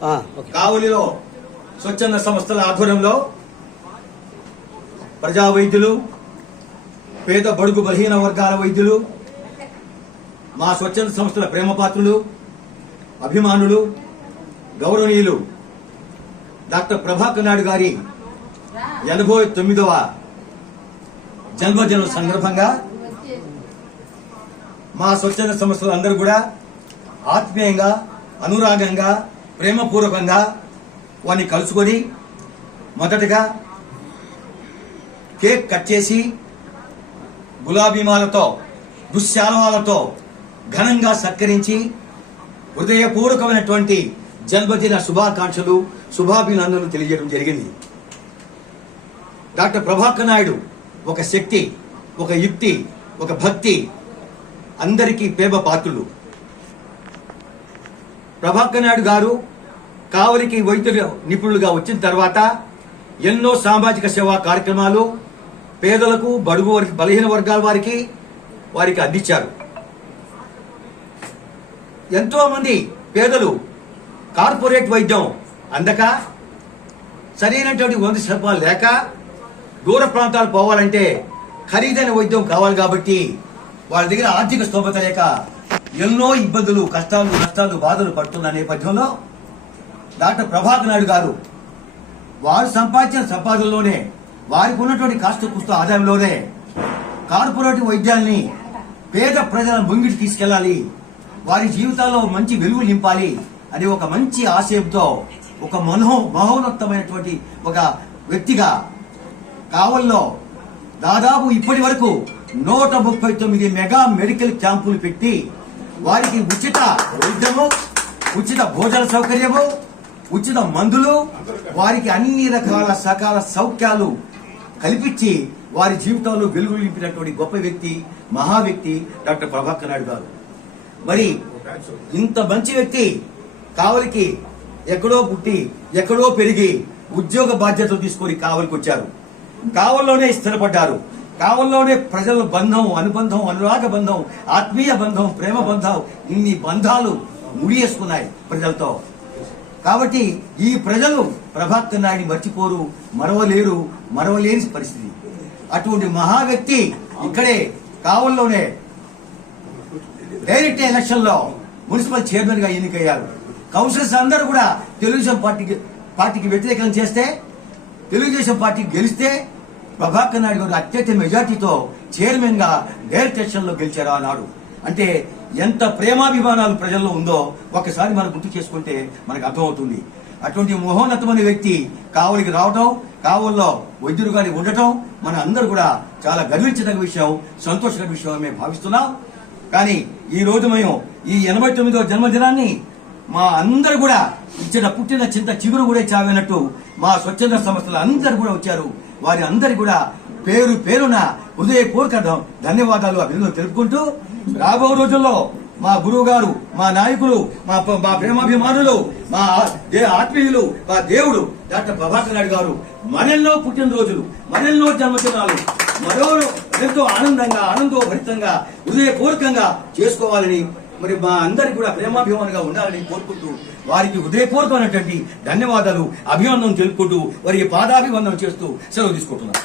కావలిలో స్వచ్ఛంద సంస్థల ఆధ్వర్యంలో ప్రజా వైద్యులు, పేద బడుగు బలహీన వర్గాల వైద్యులు, మా స్వచ్ఛంద సంస్థల ప్రేమపాత్రులు, అభిమానులు, గౌరవనీయులు డాక్టర్ ప్రభాకర్ నాయుడు గారి 89వ జన్మదినం సందర్భంగా మా స్వచ్ఛంద సంస్థలు అందరూ కూడా ఆత్మీయంగా, అనురాగంగా, ప్రేమపూర్వకంగా వారిని కలుసుకొని మొదటగా కేక్ కట్ చేసి గులాబీమాలతో, దుశ్శాలవాలతో ఘనంగా సత్కరించి హృదయపూర్వకమైనటువంటి జన్మదిన శుభాకాంక్షలు, శుభాభినందనలు తెలియజేయడం జరిగింది. డాక్టర్ ప్రభాకర్ నాయుడు ఒక శక్తి, ఒక యుక్తి, ఒక భక్తి, అందరికీ ప్రేమ పాత్రులు. ప్రభాకర్ నాయుడు గారు కావలికి వైద్య నిపుణులుగా వచ్చిన తర్వాత ఎన్నో సామాజిక సేవా కార్యక్రమాలు పేదలకు, బడుగు బలహీన వర్గాల వారికి అందించారు. ఎంతో మంది పేదలు కార్పొరేట్ వైద్యం అందక, సరైనటువంటి వైద్య సదుపాయాలు లేక దూర ప్రాంతాలు పోవాలంటే ఖరీదైన వైద్యం కావాలి కాబట్టి వాళ్ళ దగ్గర ఆర్థిక స్తోమత లేక ఎన్నో ఇబ్బందులు, కష్టాలు, నష్టాలు, బాధలు పడుతున్న నేపథ్యంలో డాక్టర్ ప్రభాకర్ నాయుడు గారు వారు సంపాదించిన సంపాదనలోనే, వారికి ఉన్నటువంటి కాస్త కుస్త ఆదాయంలోనే కార్పొరేట్ వైద్యాన్ని పేద ప్రజల ముంగిటి తీసుకెళ్లాలి, వారి జీవితాల్లో మంచి వెలుగు నింపాలి అనే ఒక మంచి ఆశయంతో ఒక మహోన్నతమైనటువంటి ఒక వ్యక్తిగా కావల్లో దాదాపు ఇప్పటి వరకు 139 మెగా మెడికల్ క్యాంపులు పెట్టి వారికి ఉచిత వైద్యము, ఉచిత భోజన సౌకర్యము, ఉచిత మందులు, వారికి అన్ని రకాల సకాల సౌఖ్యాలు కల్పించి వారి జీవితంలో వెలుగు నింపినటువంటి గొప్ప వ్యక్తి, మహా వ్యక్తి డాక్టర్ ప్రభాకర్ నాయుడు గారు. మరి ఇంత మంచి వ్యక్తి కావలికి ఎక్కడో పుట్టి, ఎక్కడో పెరిగి ఉద్యోగ బాధ్యతలు తీసుకొని కావలికి వచ్చారు. కావల్లోనే స్థిరపడ్డారు. కావల్లోనే ప్రజల బంధం, అనుబంధం, అనురాగ బంధం, ఆత్మీయ బంధం, ప్రేమ బంధం, ఇన్ని బంధాలు ముడియేసుకున్నాయి ప్రజలతో. కాబట్టి ఈ ప్రజలు ప్రభాకర్ నాయుడిని మర్చిపోరు, మరవలేరు, మరవలేని పరిస్థితి. అటువంటి మహా వ్యక్తి ఇక్కడే కావల్లోనే డైరెక్ట్ ఎలక్షన్ లో మున్సిపల్ చైర్మన్ గా ఎన్నికయ్యారు. కౌన్సిలర్స్ అందరూ కూడా తెలుగుదేశం పార్టీకి వ్యతిరేకం చేస్తే, తెలుగుదేశం పార్టీ గెలిస్తే ప్రభాకర్ నాయుడు గారు అత్యధిక మెజార్టీతో చైర్మన్ గా డైరెక్ట్ ఎలక్షన్ లో గెలిచారు ఆనాడు. అంటే ఎంత ప్రేమాభిమానాలు ప్రజల్లో ఉందో ఒకసారి మనం గుర్తు చేసుకుంటే మనకు అర్థమవుతుంది. అటువంటి మహోన్నతమైన వ్యక్తి కావలికి రావటం, కావల్లో వైద్యులు గారి ఉండటం మన అందరూ కూడా చాలా గర్వించదగ్గ విషయం, సంతోషకర విషయం మేము భావిస్తున్నాం. కానీ ఈ రోజు మేము ఈ 89వ జన్మదినాన్ని మా అందరు కూడా పుట్టిన చింత చిగురు కూడా చావినట్టు మా స్వచ్ఛంద సంస్థలు అందరు కూడా వచ్చారు. వారి అందరి కూడా పేరు పేరున హృదయపూర్వక ధన్యవాదాలు, అభినందనలు తెలుపుకుంటూ రాబో రోజుల్లో మా గురువు గారు, మా నాయకులు, మా ప్రేమాభిమానులు, మా ఆత్మీయులు, మా దేవుడు డాక్టర్ ప్రభాకర్ నాయుడు గారు మరెన్నో పుట్టినరోజులు, మరెన్నో జన్మదినాలు మరో ఎంతో ఆనందంగా, ఆనందోభరితంగా, హృదయపూర్వకంగా చేసుకోవాలని, మరి మా అందరికి కూడా ప్రేమాభిమానంగా ఉండాలని కోరుకుంటూ వారికి హృదయపూర్వకమైనటువంటి ధన్యవాదాలు, అభినందనలు తెలుపుకుంటూ వారికి పాదాభివందనం చేస్తూ సెలవు తీసుకుంటున్నాను.